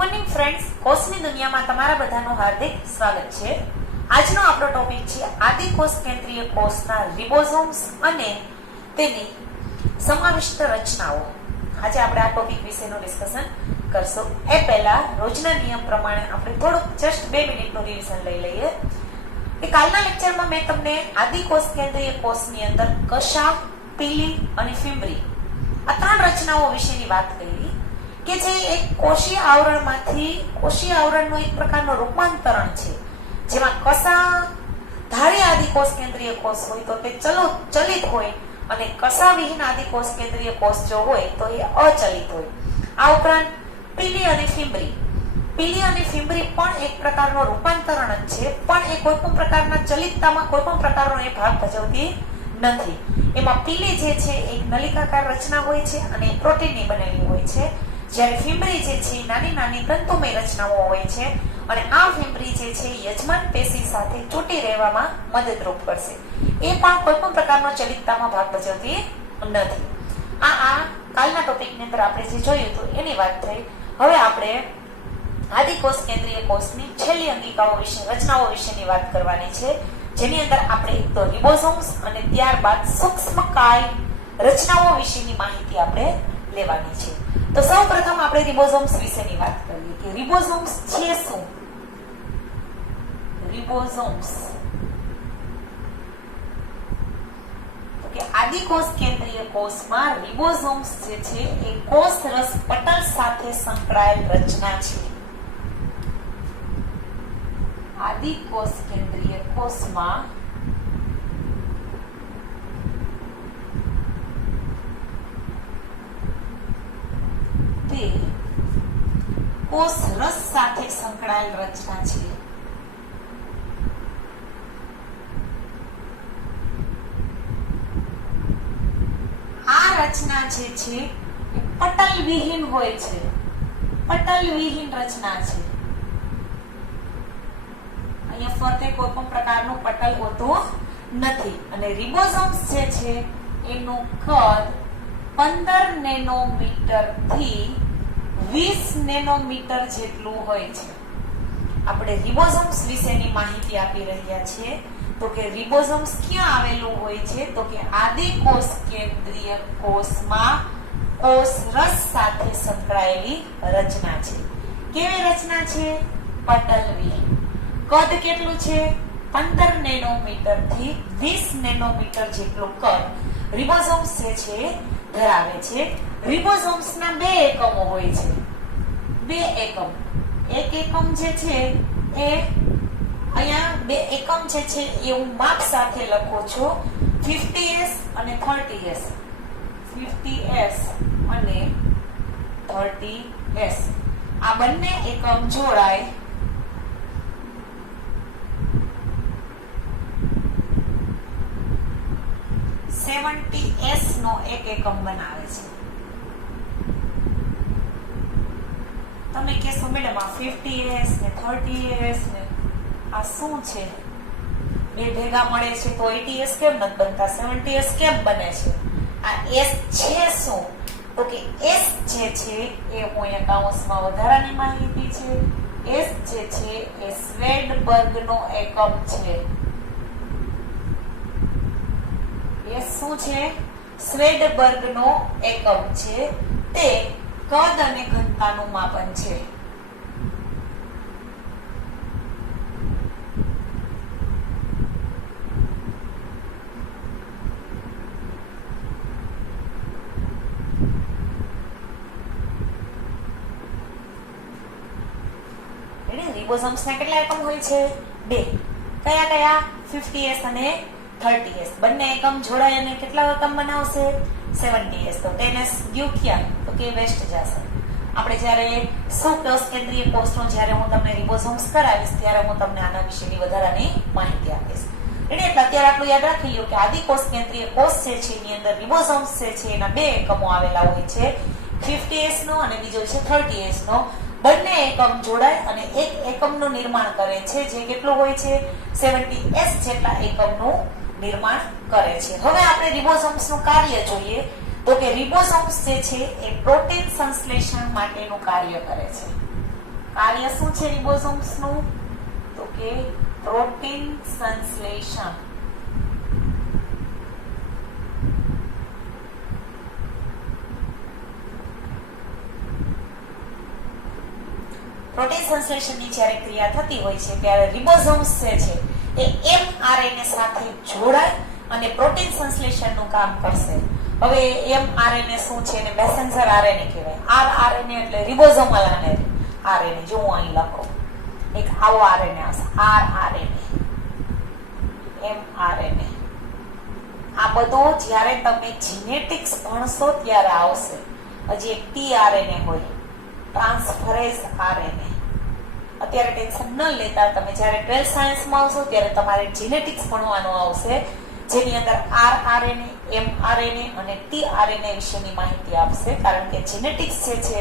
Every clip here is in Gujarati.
મોર્નિંગ ફ્રેન્ડ્સ, કોષની દુનિયામાં તમારા બધાનું હાર્દિક સ્વાગત છે. આજનો આપણો ટોપિક છે આદિકોષ કેન્દ્રીય કોષના રિબોઝોમ્સ અને તેની સમાવિષ્ટ રચનાઓ. આજે આપણે આ ટોપિક વિશેનું ડિસ્કશન કરશું. એ પહેલા રોજના નિયમ પ્રમાણે આપણે થોડુંક જસ્ટ 2 મિનિટનું રિવિઝન લઈ લઈએ. કે કાલના લેક્ચરમાં મેં તમને આદિકોષ કેન્દ્રીય કોષની અંદર કશા, પીલી અને ફિમ્બરી આ 3 રચનાઓ વિશેની વાત કરી કે જે એક કોષીય આવરણમાંથી કોષીય આવરણનું એક પ્રકારનું રૂપાંતરણ છે, જેમાં કશા ધારી આદિકોષ કેન્દ્રીય કોષ હોય તો તે ચલિત હોય અને કશા વિહીન આદિકોષ કેન્દ્રીય કોષ જો હોય તો એ અચલિત હોય. આ ઉપરાંત પીલી અને ફિમ્બરી પણ એક પ્રકારનો રૂપાંતરણ જ છે, પણ એ કોઈ પણ પ્રકારના ચલિતતામાં કોઈ પણ પ્રકારનો એ ભાગ ભજવતી નથી. એમાં પીલી જે છે એક નલિકાકાર રચના હોય છે અને પ્રોટીનની બનેલી હોય છે, જ્યારે ફિમ્બરી જે છે નાની નાની તંતુમય રચનાઓ હોય છે અને આ ફિમ્બરી જે છે યજમાન પેશી સાથે ચોંટી રહેવામાં મદદરૂપ કરશે. એ પણ કોઈ પણ પ્રકારનો ચલિતતામાં ભાગ ભજવતી નથી. આ કાલના ટોપિકની અંદર આપણે જે જોયું હતું એની વાત થઈ. હવે આપણે આદિકોષ કેન્દ્રીય કોષની છેલ્લી અંગિકાઓ વિશે, રચનાઓ વિશેની વાત કરવાની છે, જેની અંદર આપણે એક તો રિબોઝોમ્સ અને ત્યારબાદ સૂક્ષ્મકાય રચનાઓ વિશેની માહિતી આપણે લેવાની છે. તો સૌપ્રથમ આપણે રિબોઝોમ્સ વિશેની વાત કરીએ કે રિબોઝોમ્સ છે શું? રિબોઝોમ્સ તો કે આદિકોષ કેન્દ્રીય કોષમાં રિબોઝોમ્સ જે છે એ કોષ રસ પટલ સાથે સંકળાયેલ રચના છે. આદિકોષ કેન્દ્રીય કોષમાં તે કોષ રસ સાથે સંકળાયેલ રચના છે. આ રચના જે છે એ પટલ વિહીન હોય છે, પટલ વિહીન રચના છે. અહીંયા ફરતે કોઈ પણ પ્રકારનું પટલ હોતું નથી અને રિબોઝોમ્સ જે છે એનું કદ 15 નેનોમીટર થી 20 નેનોમીટર જેટલું હોય છે. આપણે રિબોઝોમ્સ વિશેની માહિતી આપી રહ્યા છીએ. તો કે રિબોઝોમ્સ ક્યાં આવેલું હોય છે? તો કે આદિકોષ કેન્દ્રીય કોષમાં કોષ રસ સાથે સંકળાયેલી રચના છે. કેવી રચના છે? પટલ વિહીન. કદ કેટલું છે? 15 નેનોમીટર થી 20 નેનોમીટર જેટલું કદ રિબોઝોમ્સ જે છે ધરાવે છે. રિબોઝોમ્સના 2 એકમો હોય છે. 2 એકમ. એક એકમ જે છે એ અહીંયા 2 એકમ જે છે એ હું માપ સાથે લખું છું, 50s અને 30s. 50s અને 30s આ બંને એકમ જોડાય નો એક એકમ બનાવે છે. તમે કહેશો મેડમ આ 50s ને 30s ને આ શું છે? બે ભેગા મળે છે તો 80s કેમ નથી બનતા? 70s કેમ બને છે? આ S છે શું? તો કે S જે છે એ હું અહીંયા કાઉન્સમાં વધારાની માહિતી છે. S જે છે એ સ્વેડબર્ગનો એકમ છે. એ શું છે? સ્વેડબર્ગનો એકમ છે. તે કદ અને ઘનતાનું માપન છે. રિબોઝોમ્સના કેટલા એકમ હોય છે? 2. કયા કયા? 50s અને 30s. બંને એકમ જોડાય અને કેટલા એકમ બનાવશે? 70s. તો 10s ગયું ક્યાં? તો કે વેસ્ટ જશે. આપણે જ્યારે સૂક્ષ્મ કેન્દ્રીય કોષનો જ્યારે હું તમને રિબોઝોમ્સ કરાવીશ ત્યારે હું તમને આના વિશેની વધારાની માહિતી આપીશ. એટલે અત્યારે આટલું યાદ રાખી લો કે આદિકોષ કેન્દ્રીય કોષ જે છે એની અંદર રિબોઝોમ્સ જે છે એના 2 એકમો આવેલા હોય છે, 50s નો અને બીજો છે 30s નો. બંને એકમ જોડાય અને એક એકમનું નિર્માણ કરે છે, જે કેટલું હોય છે? 70s જેટલા એકમનું નિર્માણ કરે છે. હવે આપણે રિબોઝોમ્સનું કાર્ય જોઈએ. તો કે રિબોઝોમ્સ જે છે એ પ્રોટીન સંશ્લેષણ માટેનું કાર્ય કરે છે. કાર્ય શું છે રિબોઝોમ્સ નું? તો કે પ્રોટીન સંશ્લેષણ. પ્રોટીન સંશ્લેષણની જ્યારે ક્રિયા થતી હોય છે ત્યારે રિબોઝોમ્સ જે છે એ mRNA સાથે જોડાય અને પ્રોટીન સંશ્લેષણનું કામ કરશે. હવે mRNA શું છે? એને મેસેન્જર RNA કહેવાય. rRNA એટલે રિબોઝોમલ RNA. જો હું અહીં લખો એક આવો RNA આવશે rRNA, mRNA. આ બધો જ્યારે તમે જીનેટિક્સ ભણશો ત્યારે આવશે. હજી એક tRNA હોય, ટ્રાન્સફરેઝ RNA. અત્યારે ટેન્શન ન લેતા, તમે જ્યારે 12th સાયન્સમાં આવશો ત્યારે તમારે જીનેટિક્સ ભણવાનું આવશે, જેની અંદર rRNA, mRNA અને tRNA વિશેની માહિતી આપશે. કારણ કે જીનેટિક્સ જે છે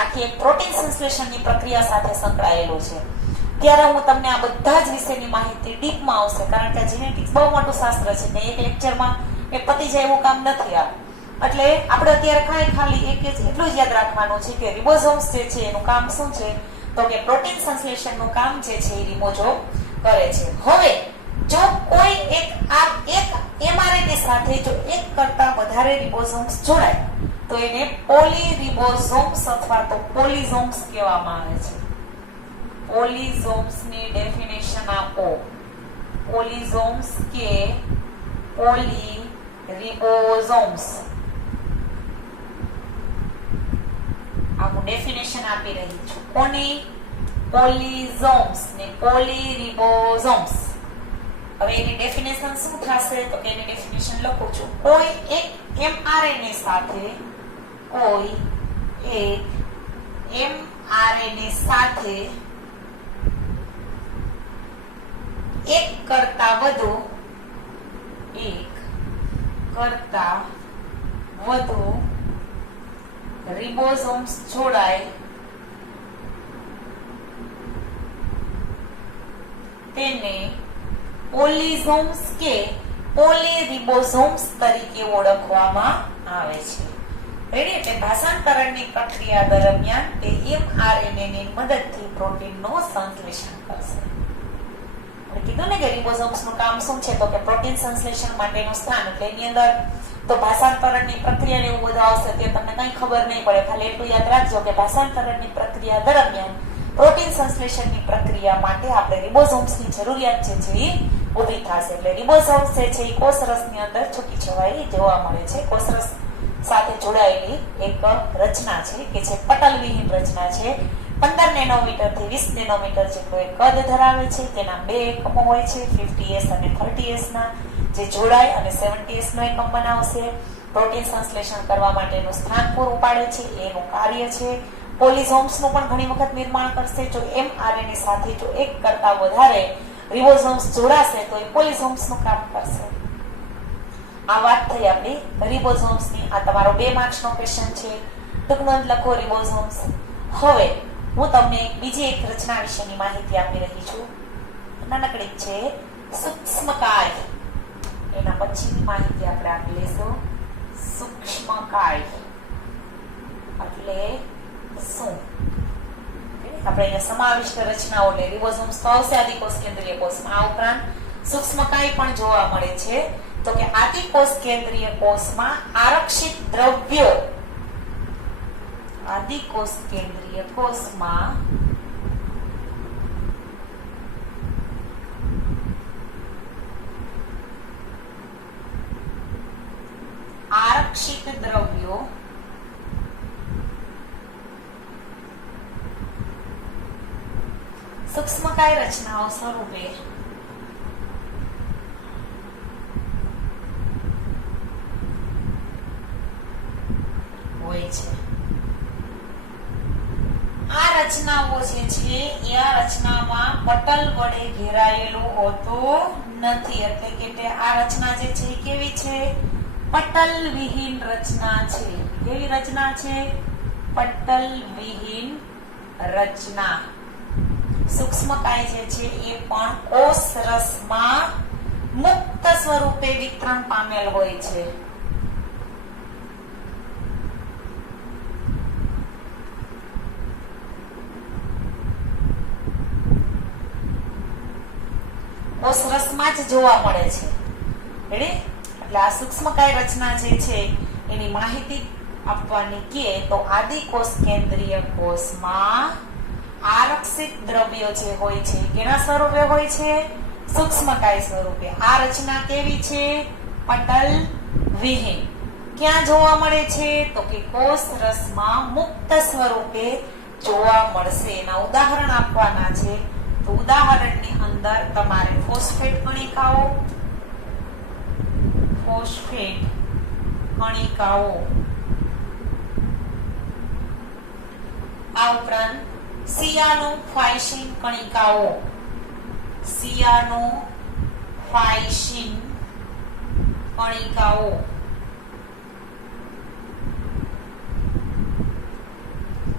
આખી એક પ્રોટીન સંશ્લેષણની પ્રક્રિયા સાથે સંકળાયેલો છે. ત્યારે હું તમને આ બધા જ વિશેની માહિતી ડીપમાં આવશે, કારણ કે જીનેટિક્સ બહુ મોટું શાસ્ત્ર છે ને એક લેક્ચરમાં એ પતી જાય એવું કામ નથી આ. એટલે આપણે અત્યારે ખાલી એટલું જ યાદ રાખવાનું છે કે રિબોઝોમ્સ જે છે એનું કામ શું છે? તો કે પ્રોટીન સંશ્લેષણનું કામ જે છે એ રિબોઝોમ કરે છે. હવે જો કોઈ એક mRNA સાથે જો એક કરતા વધારે રિબોઝોમ્સ જોડાય તો એને પોલીરિબોઝોમ્સ અથવા તો પોલિઝોમ્સ કહેવામાં આવે છે. પોલિઝોમ્સની ડેફિનેશન આપો. પોલિઝોમ્સ કે પોલીરિબોઝોમ્સ, હું ડેફિનેશન આપી રહી છું. કોની? પોલિઝોમ્સ ને પોલીરિબોઝોમ્સ. હવે એની ડેફિનેશન શું થશે? તો કે એની ડેફિનેશન લખું છું. કોઈ એક mRNA સાથે એક કરતા વધુ રિબોઝોમ્સ જોડાય તેને પોલિઝોમ્સ કે પોલીરિબોઝોમ્સ તરીકે ઓળખવામાં આવે છે. રેડી? એટલે ભાષાંતરણની પ્રક્રિયા દરમિયાન તે mRNA ની મદદથી પ્રોટીનનું સંશ્લેષણ કરશે. કીધું ને કે રિબોઝોમ્સ નું કામ શું છે? તો કે પ્રોટીન સંશ્લેષણ માટેનું સ્થાન. એટલે એની અંદર તો ભાષાંતરણની પ્રક્રિયા ને એવું બધું આવશે તે તમને કઈ ખબર નહીં પડે. ખાલી એટલું યાદ રાખજો કે ભાષાંતરણની પ્રક્રિયા દરમિયાન પ્રોટીન સંશ્લેષણની પ્રક્રિયા માટે આપણે રિબોઝોમ્સની જરૂરિયાત છે જે ઊભી થશે. એટલે રિબોઝોમ્સ જે છે એ કોષરસની અંદર છૂટી છવાઈ જોવા મળે છે. કોષરસ સાથે જોડાયેલી એક રચના છે કે જે પટલવિહીન રચના છે. 15 નેનોમીટર થી 20 નેનોમીટર જેટલું એક કદ ધરાવે છે. તેના બે એકમો હોય છે, 50S અને 30S ના, જે જોડાય અને 70S નો એકમ બનાવશે. પ્રોટીન સંશ્લેષણ કરવા માટેનું સ્થાન પૂરું પાડે છે, એનું કાર્ય છે. પોલિઝોમ્સ નું પણ ઘણી વખત નિર્માણ કરશે. જો mRNA સાથે જો એક કરતા વધારે રિબોઝોમ્સ જોડાશે તો એ પોલિઝોમ્સ નું કામ કરશે. આ વાત થઈ આપણી રિબોઝોમ્સ ની. આ તમારો 2 માર્ક્સ નો ક્વેશ્ચન છે. ટૂંક નોંધ લખો રિબોઝોમ્સ. હવે હું તમને બીજી એક રચના વિશેની માહિતી આપી રહી છું. નાનકડી છે, સૂક્ષ્મકાય. એના પછીની માહિતી આપણે આપી લઈશું. સૂક્ષ્મકાય એટલે શું? આપણે અહીંયા સમાવિષ્ટ રચનાઓ એટલે રિબોઝોમ્સ તો આવશે આદિકોષ કેન્દ્રીય કોષમાં. આ ઉપરાંત સૂક્ષ્મકાય પણ જોવા મળે છે. તો કે આદિકોષ કેન્દ્રીય કોષમાં આરક્ષિત દ્રવ્યો, આદિકોષ કેન્દ્રીય કોષમાં આરક્ષિત દ્રવ્યો સૂક્ષ્મકાય રચનાઓ સ્વરૂપે હોય છે. આ રચનાઓ જે છે એ આ રચનામાં પટલ વડે ઘેરાયેલું હોતું નથી. એટલે કે આ રચના જે છે એ કેવી છે? પટલ વિહીન રચના છે. કેવી રચના છે? પટલ વિહીન રચના. સૂક્ષ્મકાય જે છે એ પણ કોષ રસમાં મુક્ત સ્વરૂપે વિતરણ પામેલ હોય છે. કોષરસમાં જ જોવા મળે છે. રેડી? એટલે આ સૂક્ષ્મકાય રચના જે છે એની માહિતી આપવાની કે તો આદિકોષ કેન્દ્રીય કોષમાં આરક્ષિત દ્રવ્યો જે હોય છે કેના સ્વરૂપે હોય છે? સૂક્ષ્મકાય સ્વરૂપે. આ રચના કેવી છે? પટલ વિહીન. ક્યાં જોવા મળે છે? તો કે કોષ રસમાં મુક્ત સ્વરૂપે જોવા મળશે. એના ઉદાહરણ આપવાના છે. તો ઉદાહરણની અંદર તમારે ફોસ્ફેટ કણિકાઓ, આ ઉપરાંત સિયાનોફાઇસિન કણિકાઓ,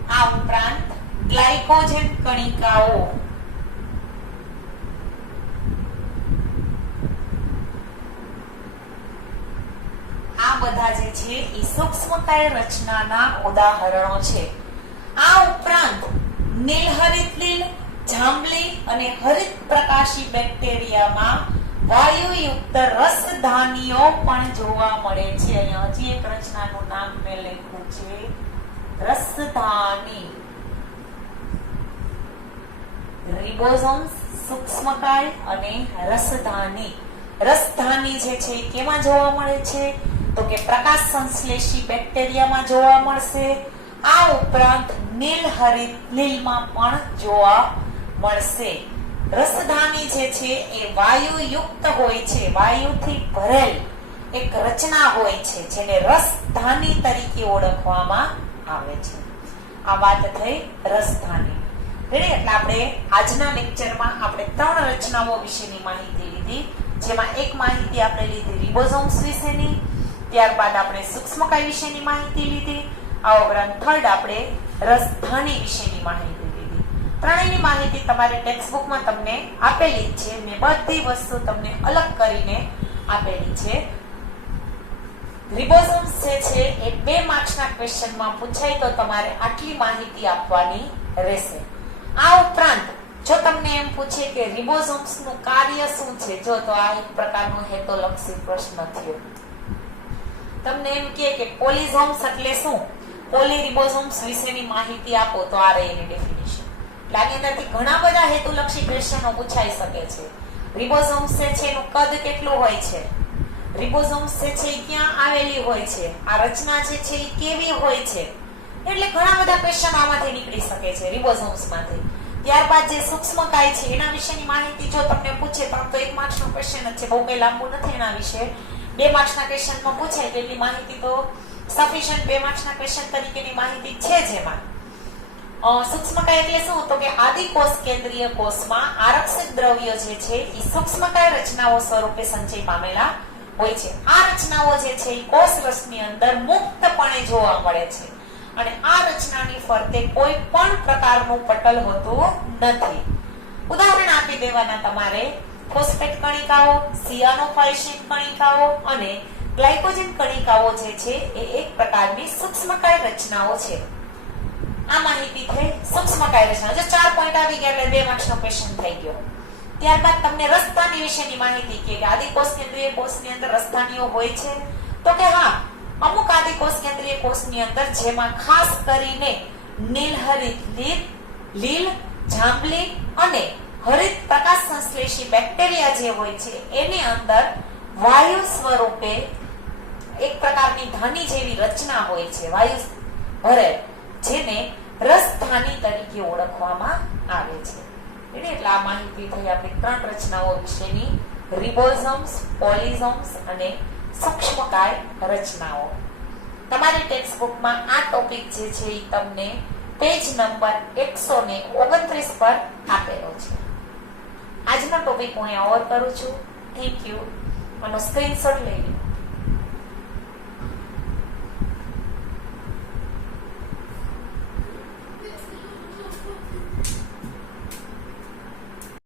આ ઉપરાંત ગ્લાયકોજન કણિકાઓ, આ બધા જે છે એ સૂક્ષ્મકાય રચનાના ઉદાહરણો છે. આ ઉપરાંત નીલહરિત લીલ, જાંબલી અને હરિત પ્રકાશી બેક્ટેરિયામાં વાયુયુક્ત રસધાનીઓ પણ જોવા મળે છે. અહીંયા હજી એક રચનાનું નામ મેં લખ્યું છે રસધાની. રિબોઝોમ્સ સૂક્ષ્મકાય અને રસધાની. રસધાની જે છે એ કેમાં જોવા મળે છે? તો કે પ્રકાશ સંશ્લેષી બેક્ટેરિયામાં જોવા મળશે. આ ઉપરાંત નીલહરિત લીલમાં પણ જોવા મળશે. રસધાની જે છે એ વાયુયુક્ત હોય છે, વાયુથી ભરેલ એક રચના હોય છે જેને રસધાની તરીકે ઓળખવામાં આવે છે. આ વાત થઈ રસધાની. એટલે આપણે આજના લેક્ચરમાં આપણે 3 રચનાઓ વિશેની માહિતી લીધી, જેમાં એક માહિતી આપણે લીધી રિબોઝોમ્સ વિશેની, ત્યારબાદ આપણે સૂક્ષ્મકાય વિશેની માહિતી લીધી, આ ઉપરાંત થર્ડ આપણે રસધાની વિશેની માહિતી લીધી. ત્રણેયની માહિતી તમારી ટેક્સ્ટબુકમાં તમને આપેલી જ છે. મેં બધી વસ્તુ તમને અલગ કરીને આપેલી છે. રિબોઝોમ્સ જે છે એ 2 માર્ક્સના ક્વેશ્ચનમાં પૂછાય તો તમારે આટલી માહિતી આપવાની રહેશે. આ ઉપરાંત જો તમને એમ પૂછે કે રિબોઝોમ્સનું કાર્ય શું છે, જો તો આ એક પ્રકારનો હેતુલક્ષી પ્રશ્ન થયો. તમને એમ કે પોલિઝોમ્સ એટલે શું? પોલીરિબોઝોમ્સ વિશેની માહિતી આપો તો આ રહી એની ડેફિનેશન. એટલે આની અંદરથી ઘણા બધા હેતુલક્ષી ક્વેશ્ચનો પૂછાઈ શકે છે. રિબોઝોમ્સ છે એનું કદ કેટલું હોય છે? રિબોઝોમ્સ છે એ ક્યાં આવેલી હોય છે? આ રચના છે એ કેવી હોય છે? એટલે ઘણા બધા ક્વેશ્ચન આમાંથી નીકળી શકે છે રિબોઝોમ્સમાંથી. ત્યારબાદ જે સૂક્ષ્મકાય છે એના વિશેની માહિતી જો તમને પૂછે તો 1 માર્ક્સનો ક્વેશ્ચન જ છે, બહુ કઈ લાંબુ નથી એના વિશે. 2 માર્ક્સના ક્વેશ્ચનમાં પૂછાય તેટલી માહિતી તો સફિશિયન્ટ 2 માર્ક્સના ક્વેશ્ચન તરીકેની માહિતી છે જ એમાં. સૂક્ષ્મકાય એટલે શું? તો કે આદિકોષ કેન્દ્રીય કોષમાં આરક્ષિત દ્રવ્યો જે છે એ સૂક્ષ્મકાય રચનાઓ સ્વરૂપે સંચય પામેલા હોય છે. આ રચનાઓ જે છે એ કોષ રસની અંદર મુક્તપણે જોવા મળે છે અને આ રચનાની ફરતે કોઈ પણ પ્રકારનું પટલ હોતું નથી. ઉદાહરણ આપી દેવાના તમારે ફોસ્ફેટ કણિકાઓ, સિયાનોફાઇસિન કણિકાઓ અને ગ્લાયકોજન કણિકાઓ જે છે એ એક પ્રકારની સૂક્ષ્મકાય રચનાઓ છે. આ માહિતી થઈ સૂક્ષ્મકાય રચના. જો 4 પોઈન્ટ આવી ગયા એટલે 2 માર્ક્સનો ક્વેશ્ચન થઈ ગયો. ત્યારબાદ તમને રસધાની વિશેની માહિતી કે આદિકોષ કેન્દ્રીય કોષની અંદર રસધાનીઓ હોય છે તો કે હા, અમુક આદિકોષ કેન્દ્રીય કોષની અંદર જેમાં ખાસ કરીને નીલહરિત લીલ, જાંબલી અને હરિત પ્રકાશ સંશ્લેષી બેક્ટેરિયા જે હોય છે એની અંદર વાયુ સ્વરૂપે એક પ્રકારની ધાની જેવી રચના હોય છે, વાયુ ભરેલ, જેને રસધાની તરીકે ઓળખવામાં આવે છે. એટલે આ માહિતી થઈ આપણી 3 રચનાઓ વિશેની, રિબોઝોમ્સ, પોલિઝોમ્સ અને સૂક્ષ્મકાય રચનાઓ. તમારી ટેક્સ્ટબુકમાં આ ટોપિક જે છે એ તમને પેજ નંબર 129 પર આપેલો છે. આજનો ટોપિક હું અહીંયા ઓવર કરું છું. Thank you. આનો સ્ક્રીનશોટ લઈ લો.